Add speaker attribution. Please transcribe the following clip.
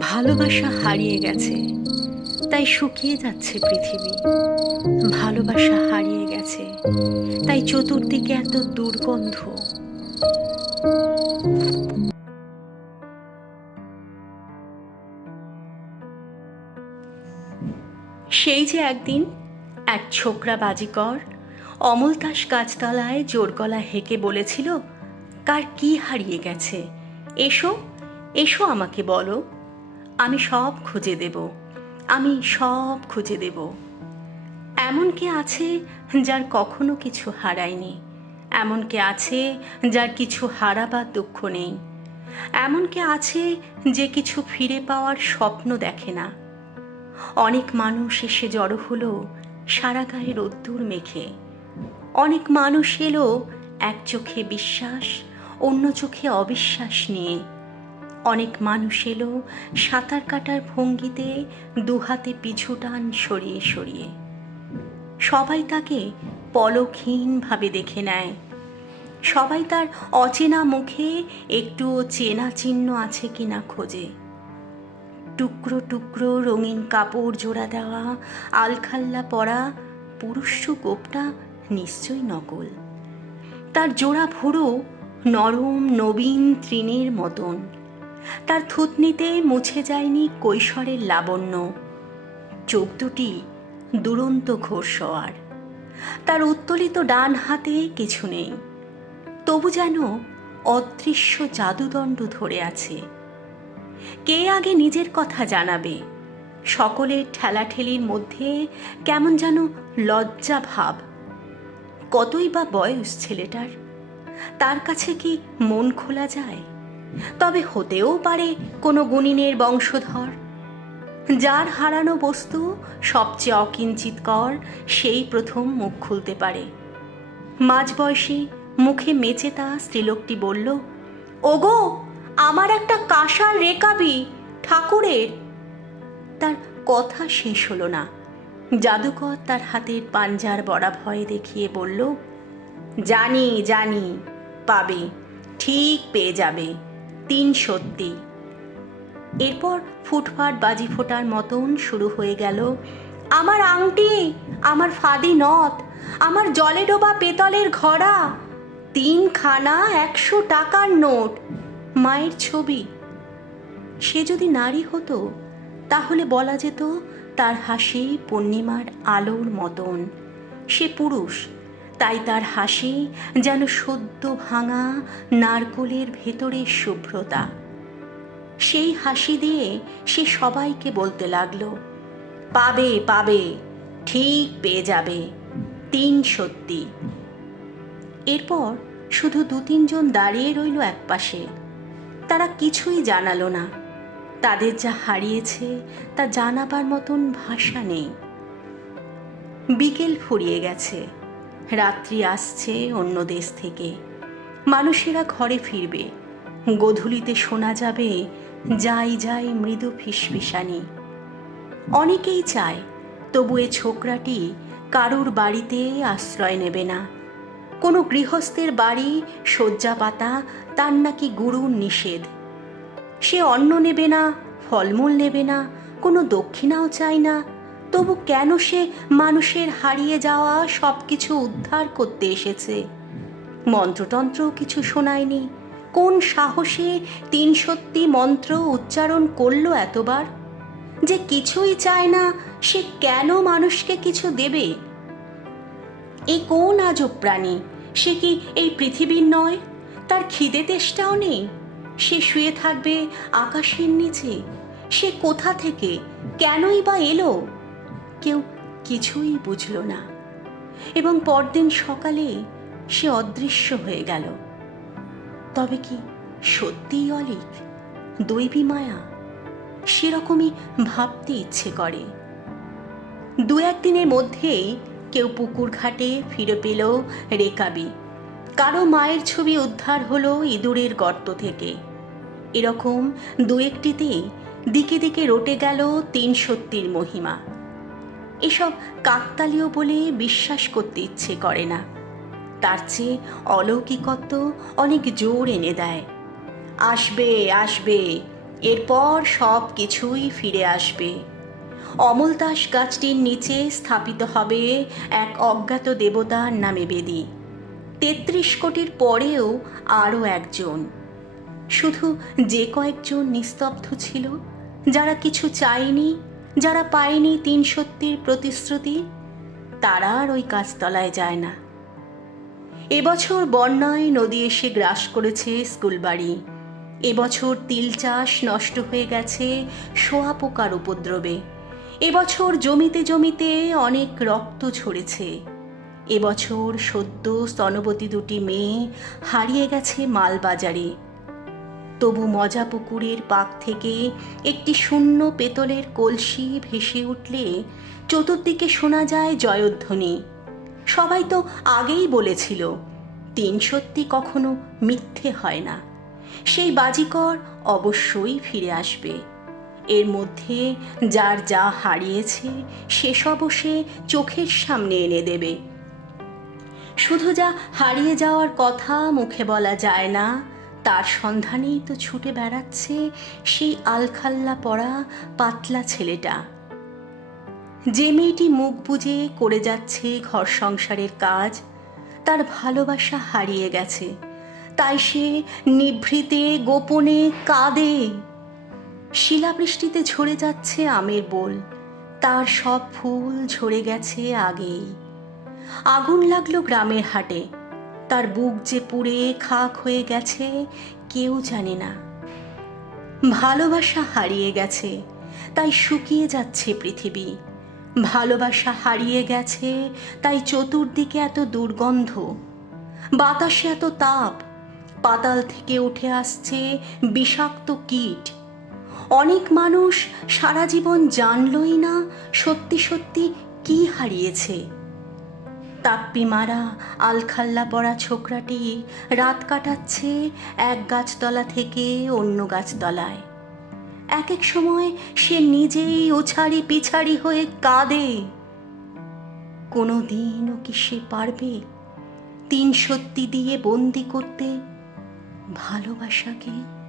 Speaker 1: ভালোবাসা হারিয়ে গেছে। তাই শুকিয়ে যাচ্ছে পৃথিবী। ভালোবাসা হারিয়ে গেছে। তাই চতুর্দিকে এত দুর্গন্ধ। সেই যে একদিন এক ছোকরা বাজিকর অমলতাস গাছতলায় জোর গলা হেঁকে বলেছিল, কার কি হারিয়ে গেছে? এসো এসো আমাকে বলো। আমি সব খুঁজে দেব। আমি সব খুঁজে দেব। এমন কে আছে যার কখনো কিছু হারায়নি? এমন কে আছে যার কিছু হারাবার দুঃখ নেই? এমন কে আছে যে কিছু ফিরে পাওয়ার স্বপ্ন দেখে না? অনেক মানুষ এসে জড়ো হলো সারা গায়ে রোদ্দুর মেখে। অনেক মানুষ এলো এক চোখে বিশ্বাস, অন্য চোখে অবিশ্বাস নিয়ে। অনেক মানুষ এলো সাঁতার কাটার ভঙ্গিতে দুহাতে পিছু টান সরিয়ে সরিয়ে। সবাই তাকে পলকহীনভাবে দেখে নেয়। সবাই তার অচেনা মুখে একটুও চেনা চিহ্ন আছে কিনা খোঁজে। টুকরো টুকরো রঙিন কাপড় জোড়া দেওয়া, আলখাল্লা পরা পুরুষ গোপটা নিশ্চয়ই নকল। তার জোড়া ভুরু নরম, নবীন তৃণের মতন। তার থুতনিতে মুছে যায়নি কৈশোরের লাবণ্য। চোখ দুটি দুরন্ত ঘোরসওয়ার তার উত্তোলিত ডান হাতে কিছু নেই। তবু যেন অদৃশ্য জাদুদণ্ড ধরে আছে। কে আগে নিজের কথা জানাবে? সকলের ঠেলাঠেলির মধ্যে কেমন যেন লজ্জা ভাব। কতই বা বয়স ছেলেটার? তার কাছে কি মন খোলা যায়? তবে হতেও পারে কোনো গুণিনের বংশধর। যার হারানো বস্তু সবচেয়ে অকিঞ্চিতকর, সেই প্রথম মুখ খুলতে পারে। মাঝবয়সী মুখে মেচে তা স্ত্রীলোকটি বলল, ওগো, আমার একটা কাঁসার রেকাবি, ঠাকুরের। তার কথা শেষ হলো না। জাদুকর তার হাতের পাঞ্জার বড়া ভয় দেখিয়ে বলল, জানি জানি, পাবে, ঠিক পেয়ে যাবে। তিন সত্যি। এরপর ফুটফাট বাজি ফোটার মতন শুরু হয়ে গেল, আমার আংটি, আমার ফাদি নথ, আমার জলে ডোবা পেতলের ঘড়া, তিনখানা একশো টাকার নোট, মায়ের ছবি। সে যদি নারী হতো, তাহলে বলা যেত তার হাসি পূর্ণিমার আলোর মতন। সে পুরুষ। তাই তার হাসি যেন সদ্য ভাঙা নারকোলের ভেতরের শুভ্রতা। সেই হাসি দিয়ে সে সবাইকে বলতে লাগল, পাবে পাবে, ঠিক পেয়ে যাবে, তিন সত্যি। এরপর শুধু দু তিনজন দাঁড়িয়ে রইল একপাশে। তারা কিছুই জানালো না। তাদের যা হারিয়েছে তা জানাবার মতন ভাষা নেই। বিকেল ফুরিয়ে গেছে। রাত্রি আসছে অন্য দেশ থেকে। মানুষেরা ঘরে ফিরবে। গোধূলিতে শোনা যাবে, যাই যাই, মৃদু ফিসফিসানি। অনেকেই চায়, তবু এ ছোকরাটি কারুর বাড়িতে আশ্রয় নেবে না। কোনো গৃহস্থের বাড়ি, শয্যা পাতা, তার নাকি গুরুর নিষেধ। সে অন্ন নেবে না, ফলমূল নেবে না, কোনো দক্ষিণাও চায় না তবু কেন সে মানুষের হারিয়ে যাওয়া সব কিছু উদ্ধার করতে এসেছে? মন্ত্রতন্ত্রও কিছু শোনায়নি। কোন সাহসে তিন সত্যি মন্ত্র উচ্চারণ করল এতবার? যে কিছুই চায় না, সে কেন মানুষকে কিছু দেবে? এ কোন আজব প্রাণী? সে কি এই পৃথিবীর নয়? তার খিদে তেষ্টাও নেই? সে শুয়ে থাকবে আকাশের নিচে? সে কোথা থেকে? কেনই বা এলো? কেউ কিছুই বুঝল না। এবং পরদিন সকালে সে অদৃশ্য হয়ে গেল। তবে কি সত্যিই অলিক? দৈবী মায়া? সেরকমই ভাবতে ইচ্ছে করে। দু একদিনের মধ্যেই কেউ পুকুর ঘাটে ফিরে পেল রেকাবি। কারও মায়ের ছবি উদ্ধার হলো ইঁদুরের গর্ত থেকে। এরকম দু একটিতেই দিকে দিকে রটে গেল তিন সত্যির মহিমা। এসব কাকতালীয় বলে বিশ্বাস করতে ইচ্ছে করে না। তার চেয়ে অলৌকিকত্ব অনেক জোর এনে দেয়। আসবে আসবে, এরপর সব কিছুই ফিরে আসবে। অমলতাস গাছটির নিচে স্থাপিত হবে এক অজ্ঞাত দেবতার নামে বেদি। তেত্রিশ কোটির পরেও আরও একজন। শুধু যে কয়েকজন নিস্তব্ধ ছিল, যারা কিছু চায়নি যারা পায়নি তিন সত্যির প্রতিশ্রুতি, তারা আর ওই গাছতলায় যায় না। এবছর বন্যায় নদী এসে গ্রাস করেছে স্কুলবাড়ি। এবছর তিল চাষ নষ্ট হয়ে গেছে শোয়া পোকার উপদ্রবে। এবছর জমিতে জমিতে অনেক রক্ত ঝরেছে। এবছর সদ্য স্তনবতী দুটি মেয়ে হারিয়ে গেছে মালবাজারে। তবু মজা পুকুরের পাক থেকে একটি শূন্য পেতলের কলসি ভেসে উঠলে চতুর্দিকে শোনা যায় জয়ধ্বনি। সবাই তো আগেই বলেছিল, তিন সত্যি কখনো মিথ্যে হয় না। সেই বাজিকর অবশ্যই ফিরে আসবে। এর মধ্যে যার যা হারিয়েছে সেসবও সে চোখের সামনে এনে দেবে। শুধু যা হারিয়ে যাওয়ার কথা মুখে বলা যায় না তার সন্ধানেই তো ছুটে বেড়াচ্ছে সেই আলখাল্লা পড়া পাতলা ছেলেটা। যে মেয়েটি মুখ বুজে করে যাচ্ছে ঘর সংসারের কাজ, তার ভালোবাসা হারিয়ে গেছে। তাই সে নিভৃতে, গোপনে কাঁদে। শিলাবৃষ্টিতে ঝরে যাচ্ছে আমের বোল। তার সব ফুল ঝরে গেছে আগেই। আগুন লাগল গ্রামের হাটে। তার বুক যে পুড়ে খাক হয়ে গেছে, কেউ জানে না। ভালোবাসা হারিয়ে গেছে, তাই শুকিয়ে যাচ্ছে পৃথিবী। ভালোবাসা হারিয়ে গেছে, তাই চতুর্দিকে এত দুর্গন্ধ। বাতাসে এত তাপ, পাতাল থেকে উঠে আসছে বিষাক্ত কীট। অনেক মানুষ সারা জীবন জানলই না সত্যি সত্যি কি হারিয়েছে। তাপ্পি মারা, আলখাল্লা পড়া ছোকরাটি রাত কাটাচ্ছে এক গাছতলা থেকে অন্য গাছতলায়। এক এক সময় সে নিজেই ওছাড়ি পিছাড়ি হয়ে কাঁদে। কোনো দিনও কি সে পারবে তিন সত্যি দিয়ে বন্দি করতে ভালোবাসাকে